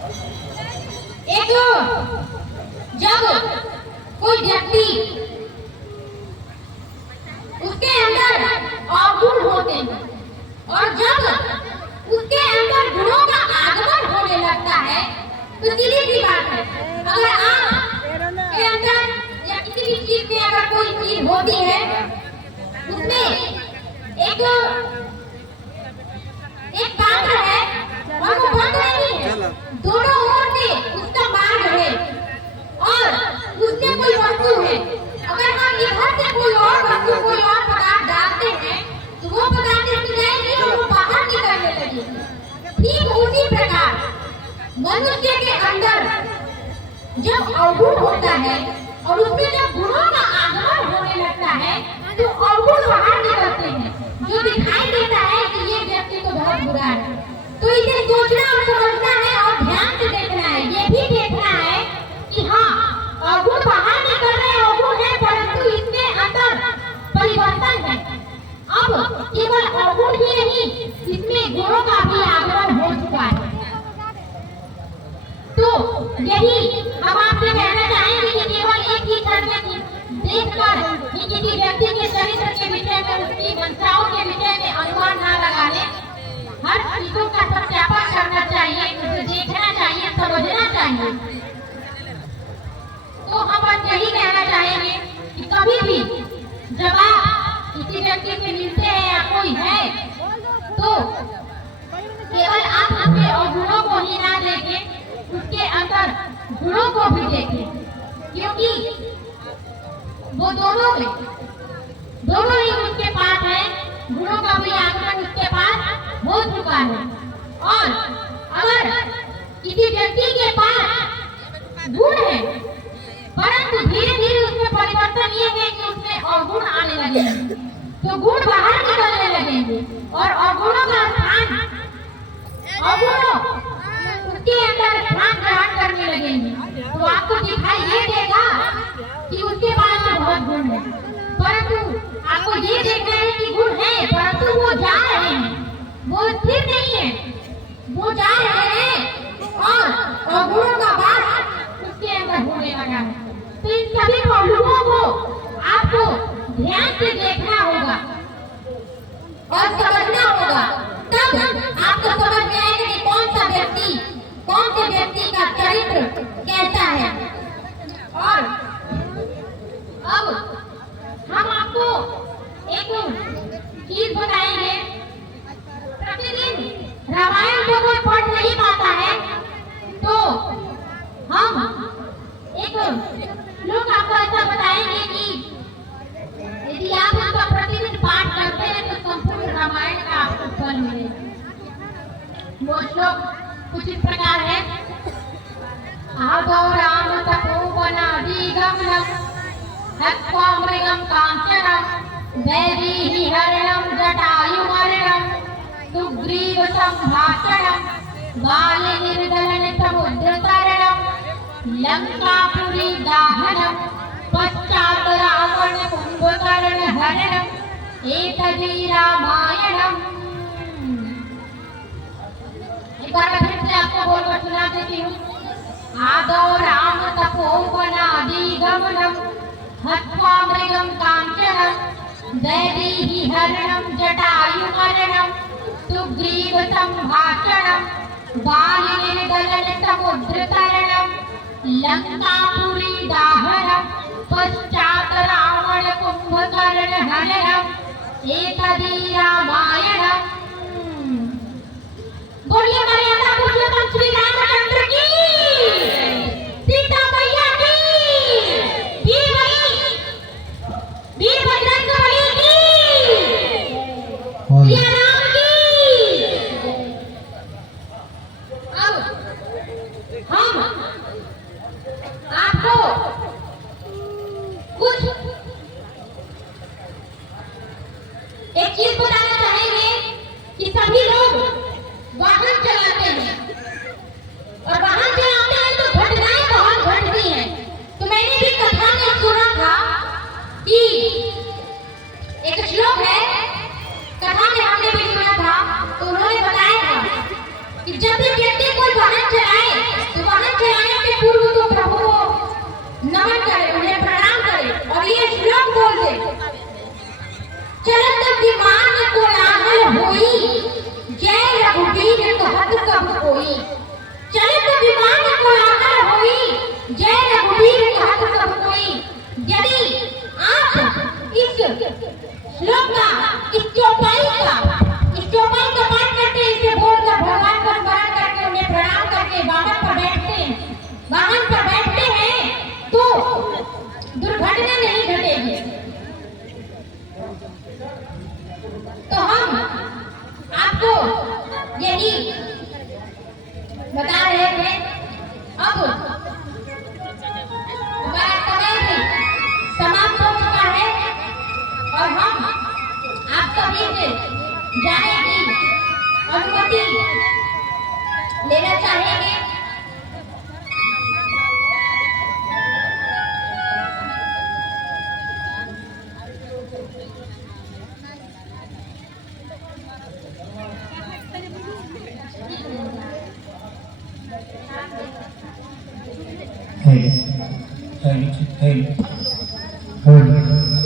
एक जब कोई व्यक्ति उसके अंदर अवगुण होते हैं और जब उसके अंदर गुणों का आगमन होने लगता है तो सीधी सी बात है, अगर आप के अंदर या किसी भी चीज में अगर कोई चीज होती है उसमें एक पात्र है और वो बंद नहीं है, दोनों ओर से उसका मार्ग है और उसमें कोई वस्तु है। अगर हम इधर से कोई और वस्तु कोई और पदार्थ डालते हैं तो वो पदार्थ जाएगी और वो बाहर निकलने लगेगी। ठीक उसी प्रकार मनुष्य के अंदर जब अवगुण होता है और उसमें जब गुणों का आगमन होने लगता है तो अवगुण बाहर निकलते हैं, जो दिखाई देता है कि ये व्यक्ति तो बहुत बुरा है। तो इसे सोचना और समझना है और ध्यान से देखना है, ये भी देखना है कि हाँ अवगुण बाहर निकल रहे अवगुण है परंतु इसके अंदर परिवर्तन है। अब केवल अवगुण ही नहीं, इसमें गुणों का भी आगमन हो चुका है। तो यही हम आपसे कहना चाहेंगे कि केवल एक ही क्षण में देखकर कि किसी व्यक्ति के चरित्र के विषय में उसकी मंशाओं के विषय में अनुमान ना लगाने, हर चीजों का सत्यापन करना चाहिए, उसे देखना चाहिए, समझना चाहिए। तो हम बस यही कहना चाहेंगे कि कभी भी जब आप किसी व्यक्ति से मिलते हैं या कोई है तो केवल आप उसके अवगुणों को ही ना देखें, उसके अंदर गुणों को भी देखें, क्योंकि वो दोनों ही उसके पास है, गुणों का भी आगमन उसके पास हो चुका है। और अगर किसी व्यक्ति के पास गुण है परंतु धीरे धीरे उसमें परिवर्तन ये है कि उसमें अवगुण आने लगेंगे तो गुण बाहर निकलने लगेंगे और अवगुणों का स्थान अवगुणों उसके अंदर स्थान ग्रहण करने लगेंगे तो आपको दिखाई ये देगा कि उसके पास में बहुत गुण है, परंतु आपको ये देखना है कि गुण है परंतु वो जा रहे हैं, वो स्थिर नहीं है, वो जा रहे हैं और अवगुणों का वास उसके अंदर होने लगा है। तो इन सभी पहलुओं को आपको ध्यान से देखना होगा और समझना होगा, तब आपको समझ में आएगा कि कौन से व्यक्ति का चरित्र कैसा है। और अब हम आपको एक चीज बताएंगे, प्रतिदिन रामायण को कोई पढ़ नहीं पाता है तो हम एक लोग आपको ऐसा बताएंगे कि यदि आप उसका प्रतिदिन पाठ करते हैं तो संपूर्ण रामायण का आपको फल मिलेगा। वो श्लोक कुछ इस प्रकार है, आदौ राम तपोवनादिगमनं हत्वा मृगं कांचनं वैदेहीहरणं जटायुमरणं सुग्रीवसंभाषणं बालिनिर्दलनं समुद्रतरणं लंकापुरी दाहनं पश्चात् रावण कुंभकर्णहरणं एतद् रामायणम्। एक बार मैं फिर से आपको बोलकर सुना देती हूँ, आदौ राम तपोवनादिगमनं हत्वा मृगं कांचनं वैदेहीहरणं जटायुमरणं सुग्रीवसंभाषणं बालिनिर्दलनं समुद्रतरणं लंकापुरी दाहनं पश्चात् रावण कुंभकर्णहरणं एतद् रामायणम्। बोलिए मर्यादा पुरुषोत्तम श्री रामचंद्र की, सीता मैया की, वीर बजरंगबली की, सिया राम की। अब हम आपको कुछ एक चीज बताना चाहेंगे कि सभी लोग वाहन चलाते हैं और वाहन चलाते हैं तो घटनाएं बहुत घटती हैं। तो मैंने भी कथा में सुना था कि एक श्लोक है, कथा में हमने भी सुना था, तो उन्होंने बताया था कि जब भी व्यक्ति कोई वाहन चलाए થયેલું થયેલું છે થયેલું બોલ